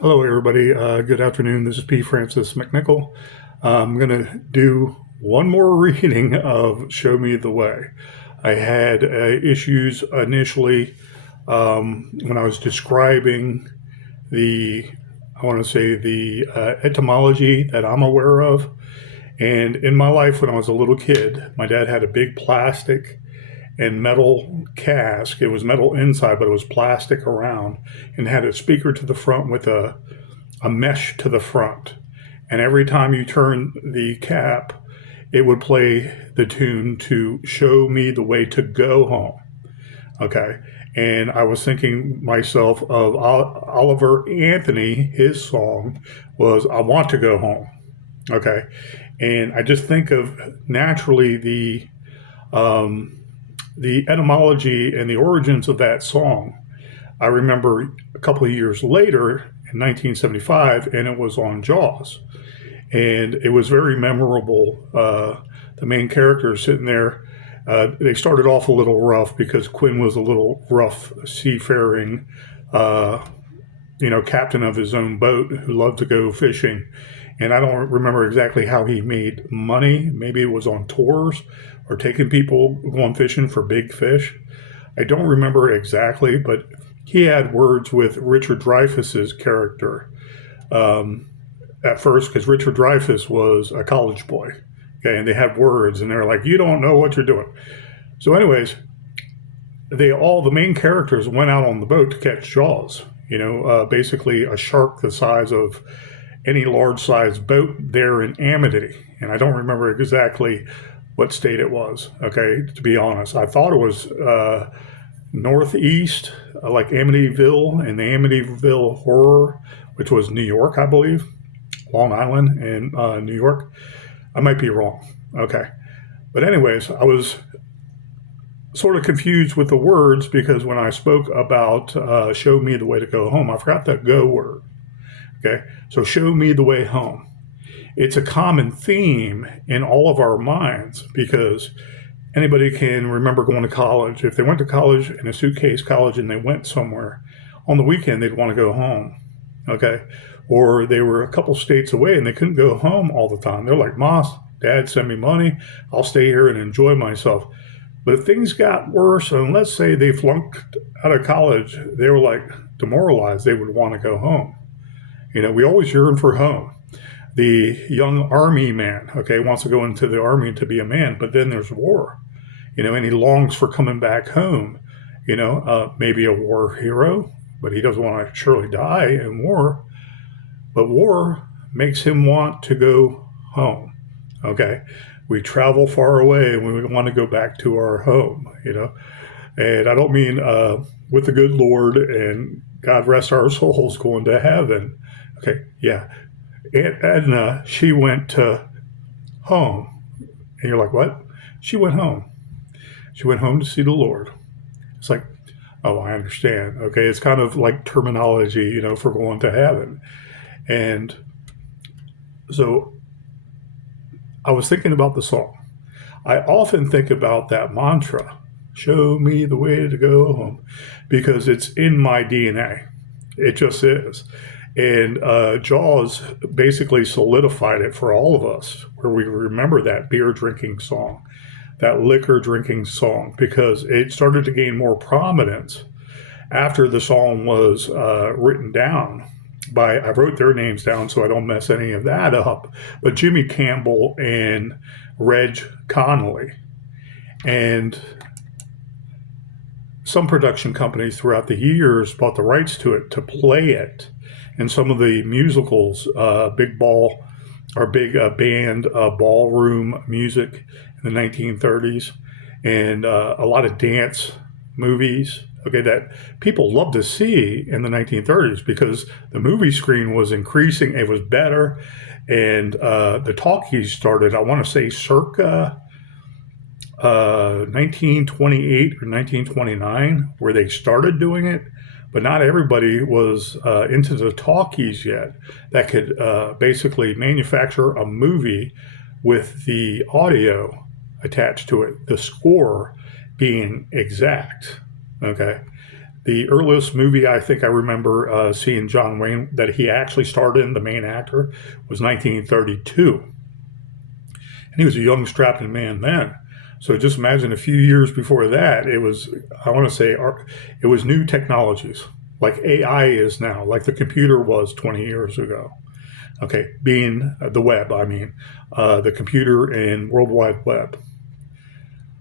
Hello, everybody. Good afternoon. This is P. Francis McNichol. I'm going to do one more reading of Show Me the Way. I had issues initially when I was describing I want to say, the etymology that I'm aware of. And in my life, when I was a little kid, my dad had a big plastic and metal cask. It was metal inside, but it was plastic around, and had a speaker to the front with a mesh to the front. And every time you turn the cap, it would play the tune to Show Me the Way to Go Home. Okay. And I was thinking myself of Oliver Anthony. His song was I Want to Go Home. Okay. And I just think of naturally the etymology and the origins of that song. I remember a couple of years later in 1975, and it was on Jaws. And it was very memorable. The main character sitting there, they started off a little rough because Quinn was a little rough seafaring, captain of his own boat who loved to go fishing. And I don't remember exactly how he made money. Maybe it was on tours or taking people going fishing for big fish. I don't remember exactly, but he had words with Richard Dreyfuss's character at first, because Richard Dreyfuss was a college boy. Okay, and they had words, and they're like, "You don't know what you're doing." So, anyways, the main characters went out on the boat to catch jaws. Basically a shark the size of any large-sized boat there in Amity, and I don't remember exactly what state it was. Okay, to be honest, I thought it was northeast, like Amityville and the Amityville Horror, which was New York, I believe, Long Island and New York. I might be wrong. Okay, but anyways, I was sort of confused with the words because when I spoke about show me the way to go home, I forgot that go word. Okay, so show me the way home. It's a common theme in all of our minds because anybody can remember going to college. If they went to college in a suitcase college and they went somewhere, on the weekend they'd want to go home. Okay, or they were a couple states away and they couldn't go home all the time. They're like, "Mom, Dad, send me money. I'll stay here and enjoy myself." But if things got worse, and let's say they flunked out of college, they were like demoralized, they would want to go home. We always yearn for home. The young army man, okay, wants to go into the army to be a man, but then there's war, and he longs for coming back home. Maybe a war hero, but he doesn't want to surely die in war. But war makes him want to go home, okay? We travel far away and we want to go back to our home, And I don't mean with the good Lord and God rest our souls going to heaven. Okay, yeah. Aunt Edna, she went to home. And you're like, what? She went home. She went home to see the Lord. It's like, oh, I understand. Okay, it's kind of like terminology, for going to heaven. And so I was thinking about the song. I often think about that mantra, show me the way to go home, because it's in my DNA. It just is. And Jaws basically solidified it for all of us, where we remember that beer drinking song, that liquor drinking song, because it started to gain more prominence after the song was written down I wrote their names down so I don't mess any of that up, but Jimmy Campbell and Reg Connolly. And some production companies throughout the years bought the rights to it to play it in some of the musicals, big band ballroom music in the 1930s, and a lot of dance movies, okay, that people loved to see in the 1930s because the movie screen was increasing, it was better, and the talkies started, I want to say, circa 1928 or 1929, where they started doing it. But not everybody was into the talkies yet that could basically manufacture a movie with the audio attached to it, the score being exact. Okay. The earliest movie I think I remember seeing John Wayne that he actually starred in, the main actor, was 1932. And he was a young, strapping man then. So just imagine a few years before that, it was, I want to say, it was new technologies, like AI is now, like the computer was 20 years ago. Okay, being the web, I mean, the computer and World Wide Web,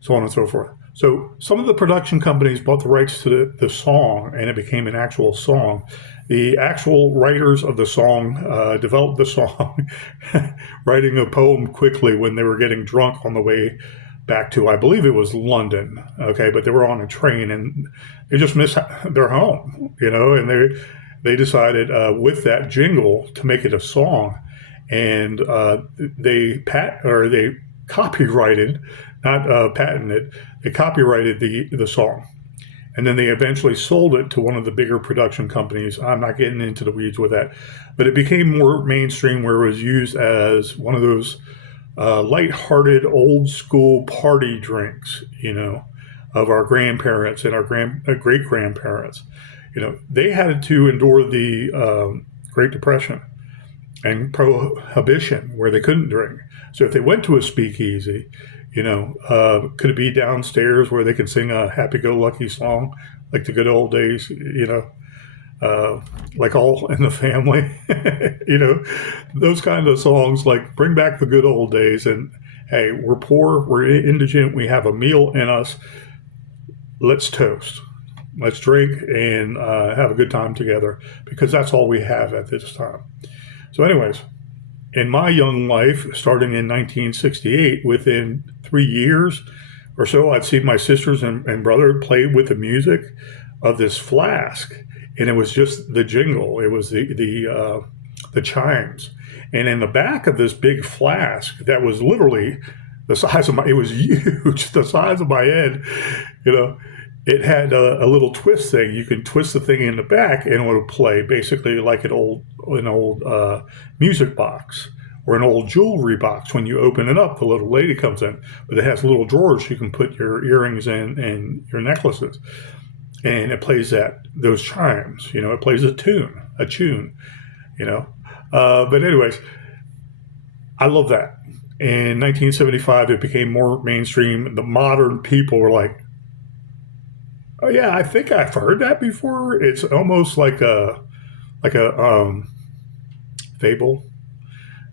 so on and so forth. So some of the production companies bought the rights to the song, and it became an actual song. The actual writers of the song developed the song, writing a poem quickly when they were getting drunk on the way back to, I believe it was London. Okay, but they were on a train and they just missed their home, and they decided with that jingle to make it a song, and they copyrighted, not patented, they copyrighted the song. And then they eventually sold it to one of the bigger production companies. I'm not getting into the weeds with that, but it became more mainstream where it was used as one of those lighthearted old school party drinks, of our grandparents and our great grandparents. They had to endure the Great Depression and prohibition where they couldn't drink. So if they went to a speakeasy, could it be downstairs where they could sing a happy-go-lucky song like the good old days, like All in the Family, those kind of songs like bring back the good old days. And hey, we're poor, we're indigent, we have a meal in us. Let's toast. Let's drink and have a good time together because that's all we have at this time. So anyways, in my young life, starting in 1968, within 3 years or so, I'd seen my sisters and brother play with the music of this flask, and it was just the jingle. It was the chimes, and in the back of this big flask that was literally the size of it was huge, the size of my head, It had a little twist thing. You can twist the thing in the back, and it would play basically like an old music box or an old jewelry box. When you open it up, the little lady comes in, but it has little drawers you can put your earrings in and your necklaces, and it plays those chimes. It plays a tune. But anyways, I love that. In 1975, it became more mainstream. The modern people were like, oh yeah, I think I've heard that before. It's almost like a fable,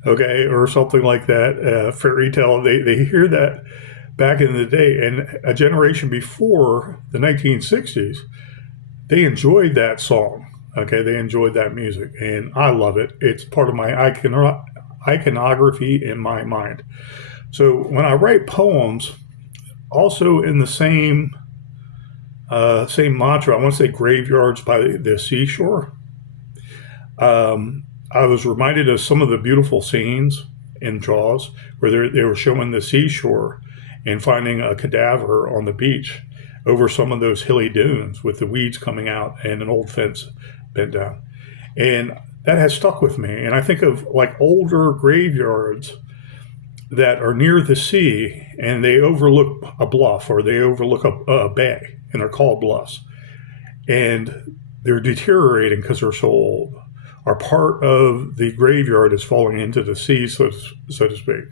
okay, or something like that, fairy tale. They hear that back in the day, and a generation before the 1960s, they enjoyed that song. Okay, they enjoyed that music, and I love it. It's part of my iconography in my mind. So when I write poems, also in the same mantra, I want to say graveyards by the seashore. I was reminded of some of the beautiful scenes in Jaws where they were showing the seashore and finding a cadaver on the beach over some of those hilly dunes with the weeds coming out and an old fence bent down. And that has stuck with me. And I think of like older graveyards that are near the sea and they overlook a bluff or they overlook a bay, and they're called bluffs. And they're deteriorating because they're so old. Or part of the graveyard is falling into the sea, so to speak.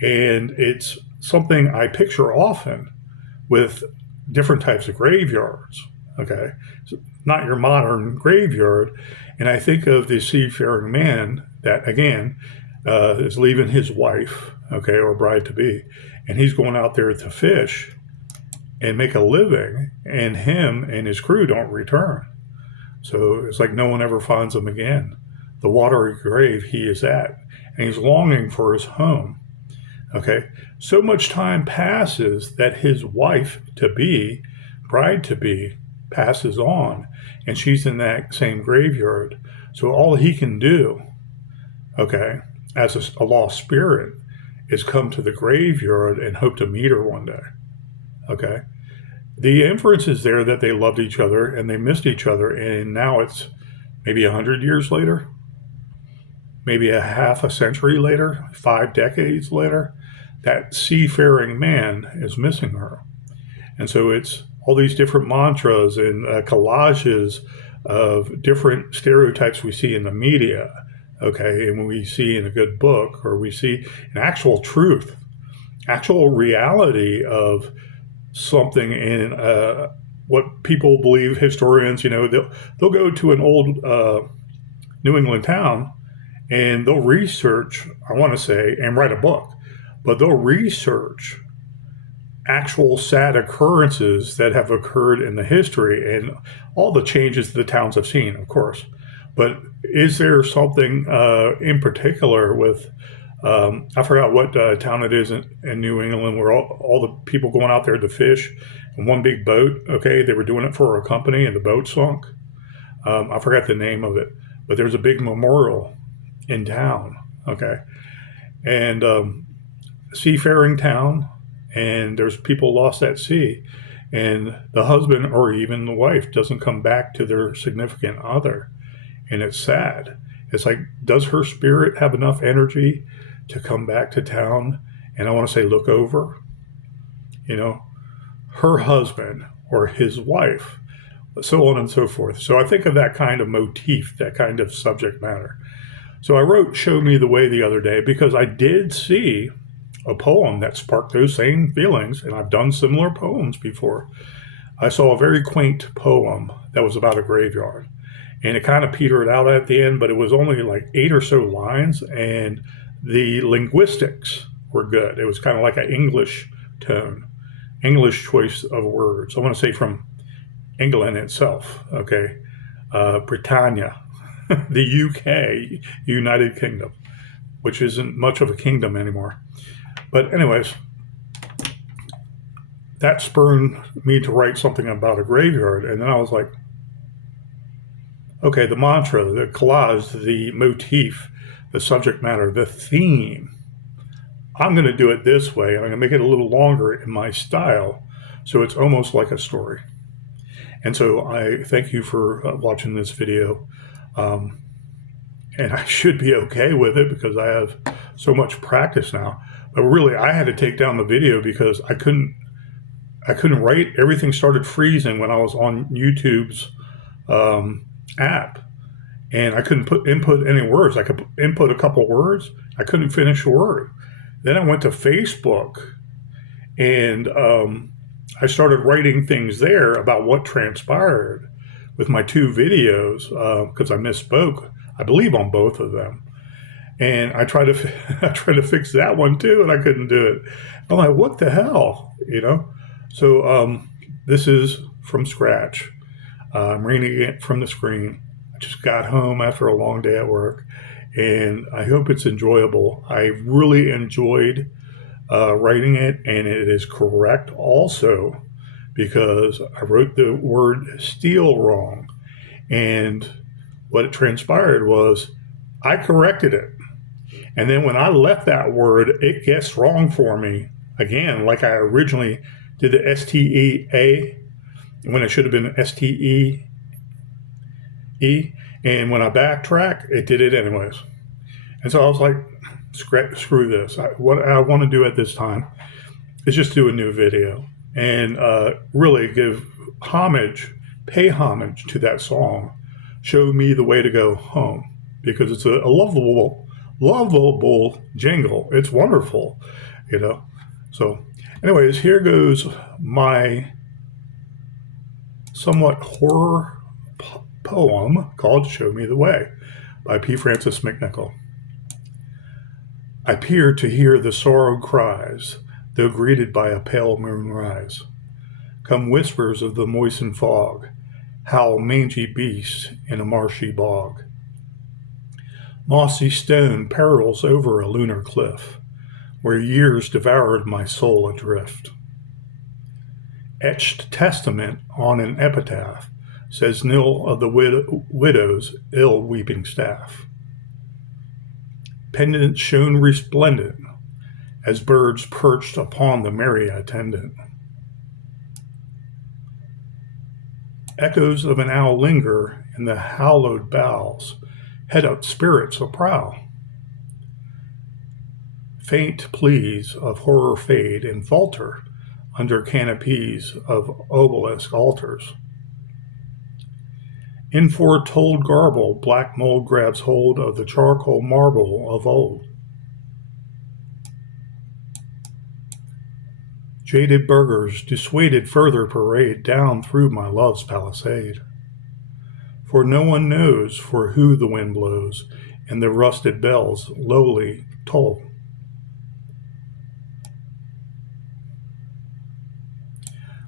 And it's something I picture often with different types of graveyards, okay? So not your modern graveyard. And I think of the seafaring man that, again, is leaving his wife, okay, or bride-to-be, and he's going out there to fish and make a living, and him and his crew don't return. So it's like no one ever finds him again. The watery grave he is at, and he's longing for his home. Okay, so much time passes that his wife-to-be, bride-to-be, passes on, and she's in that same graveyard. So all he can do, okay, as a lost spirit, is come to the graveyard and hope to meet her one day. Okay, the inference is there that they loved each other and they missed each other, and now it's maybe 100 years later, maybe a half a century later, 5 decades later, that seafaring man is missing her. And so it's all these different mantras and collages of different stereotypes we see in the media, okay, and we see in a good book, or we see an actual truth, actual reality of something in what people believe, historians, they'll go to an old New England town and they'll research, I want to say, and write a book, but they'll research actual sad occurrences that have occurred in the history and all the changes the towns have seen, of course. But is there something in particular with, I forgot what town it is in New England, where all the people going out there to fish in one big boat, okay, they were doing it for a company and the boat sunk. I forgot the name of it, but there's a big memorial in town, okay, and seafaring town, and there's people lost at sea, and the husband or even the wife doesn't come back to their significant other, and it's sad. It's like, does her spirit have enough energy to come back to town? And I want to say, look over, her husband or his wife, so on and so forth. So I think of that kind of motif, that kind of subject matter. So I wrote Show Me the Way the other day because I did see a poem that sparked those same feelings, and I've done similar poems before. I saw a very quaint poem that was about a graveyard, and it kind of petered out at the end, but it was only like 8 or so lines, and the linguistics were good. It was kind of like an English tone, English choice of words. I want to say from England itself, okay, Britannia, the UK, United Kingdom, which isn't much of a kingdom anymore. But anyways, that spurred me to write something about a graveyard. And then I was like, okay, the mantra, the collage, the motif, the subject matter, the theme, I'm going to do it this way. I'm going to make it a little longer in my style, so it's almost like a story. And so I thank you for watching this video. And I should be okay with it because I have so much practice now. But really, I had to take down the video because I couldn't write. Everything started freezing when I was on YouTube's app, and I couldn't input any words. I could input a couple words. I couldn't finish a word. Then I went to Facebook, and I started writing things there about what transpired with my 2 videos because I misspoke, I believe, on both of them. And I tried to fix that one too, and I couldn't do it. I'm like, what the hell, So this is from scratch. I'm reading it from the screen. I just got home after a long day at work, and I hope it's enjoyable. I really enjoyed writing it, and it is correct also because I wrote the word steal wrong. And what it transpired was I corrected it. And then when I left that word, it guessed wrong for me again, like I originally did the STEA when it should have been STEE. And when I backtracked, it did it anyways. And so I was like, screw this. What I want to do at this time is just do a new video and really pay homage to that song, Show Me the Way to Go Home, because it's a lovable jingle. It's wonderful, So anyways, here goes my somewhat horror poem called Show Me the Way by P. Francis McNichol. I peer to hear the sorrowed cries, though greeted by a pale moon rise. Come whispers of the moistened fog, howl mangy beasts in a marshy bog. Mossy stone perils over a lunar cliff, where years devoured my soul adrift. Etched testament on an epitaph says nil of the widow's ill weeping staff. Pendants shone resplendent as birds perched upon the merry attendant. Echoes of an owl linger in the hallowed boughs, head up spirits a-prowl. Faint pleas of horror fade and falter under canopies of obelisk altars. In foretold garble, black mold grabs hold of the charcoal marble of old. Jaded burghers dissuaded further parade down through my love's palisade. For no one knows for who the wind blows, and the rusted bells lowly toll.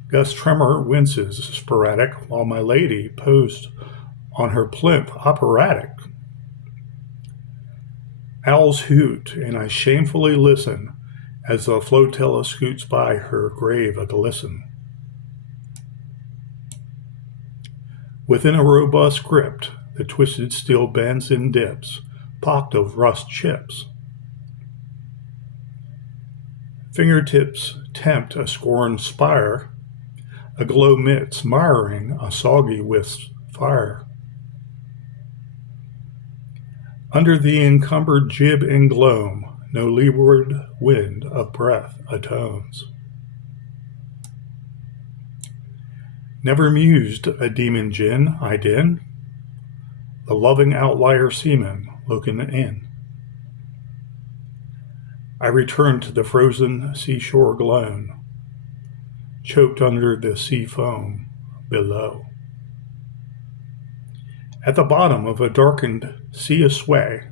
Gust tremor winces sporadic, while my lady posed on her plinth operatic. Owls hoot, and I shamefully listen as the flotilla scoots by her grave a glisten. Within a robust crypt, the twisted steel bends and dips, pocked of rust chips. Fingertips tempt a scorned spire, a glow mitts miring a soggy wisp fire. Under the encumbered jib and gloam, no leeward wind of breath atones. Never mused a demon gin, I din, the loving outlier seaman looking in. I returned to the frozen seashore gloam, choked under the sea foam below. At the bottom of a darkened sea of sway,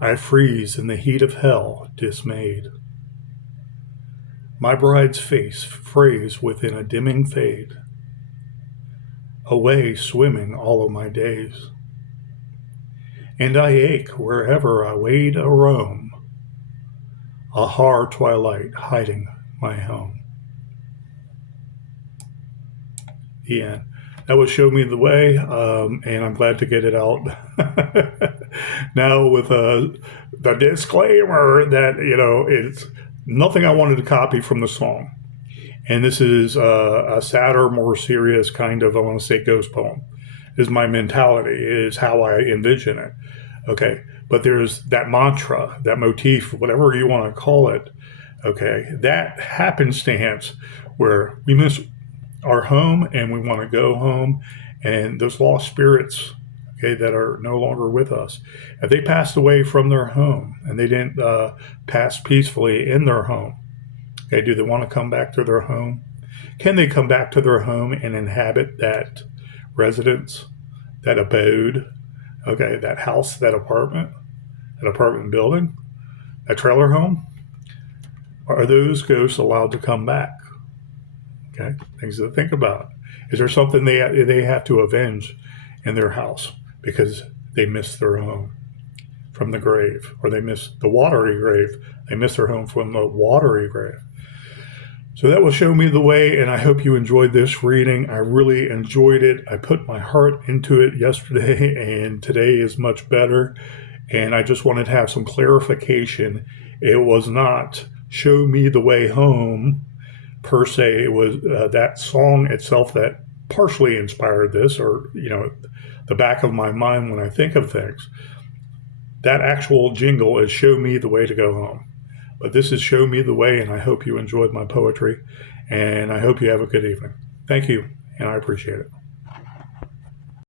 I freeze in the heat of hell, dismayed. My bride's face frays within a dimming fade, away swimming all of my days. And I ache wherever I wade a roam, a hard twilight hiding my home. The end. That would show me the way, and I'm glad to get it out. Now with the disclaimer that, it's nothing I wanted to copy from the song. And this is a sadder, more serious kind of, I want to say, ghost poem. Is my mentality, is how I envision it. Okay, but there's that mantra, that motif, whatever you want to call it. Okay, that happenstance where we miss our home and we want to go home, and those lost spirits, okay, that are no longer with us, if they passed away from their home and they didn't pass peacefully in their home, okay, do they want to come back to their home? Can they come back to their home and inhabit that residence, that abode, okay, that house, that apartment building, that trailer home? Are those ghosts allowed to come back? Okay, things to think about. Is there something they have to avenge in their house because they missed their home from the grave, or they missed the watery grave? They missed their home from the watery grave. So that will show me the way, and I hope you enjoyed this reading. I really enjoyed it. I put my heart into it yesterday, and today is much better. And I just wanted to have some clarification. It was not show me the way home per se. It was that song itself that partially inspired this, or the back of my mind when I think of things. That actual jingle is show me the way to go home, but this is show me the way. And I hope you enjoyed my poetry, and I hope you have a good evening. Thank you, and I appreciate it.